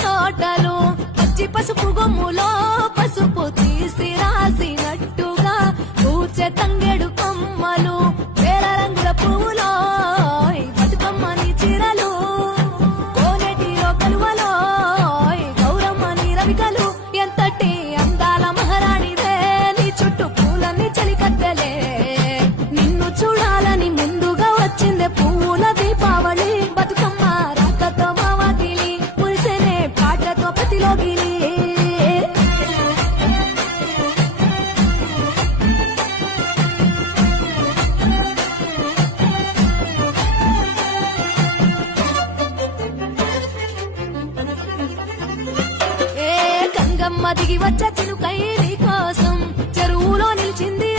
తోటలు పచ్చి పసుపు గొమ్ములో పసుపు తీసి రాసినట్టుగా పూచే తంగెడు కొమ్మలు వేల రంగుల పువ్వులో బతుకమ్మని చీరలు కోనేటిలో కలువలో గౌరమ్మని రవికలు ఎంతటి అందాల మహారాణివే నీ చుట్టూ పూలన్నీ చలికత్తెలే నిన్ను చూడాలని ముందుగా వచ్చిందే పువ్వుల దీపావళి బతుకమ్మ రాకతో మావాకిలి మురిసేనే పాటతో ప్రతిలోగిలి గంగమ్మ దిగి వచ్చ చిలుకై నీ కోసం చెరువులో నిలిచింది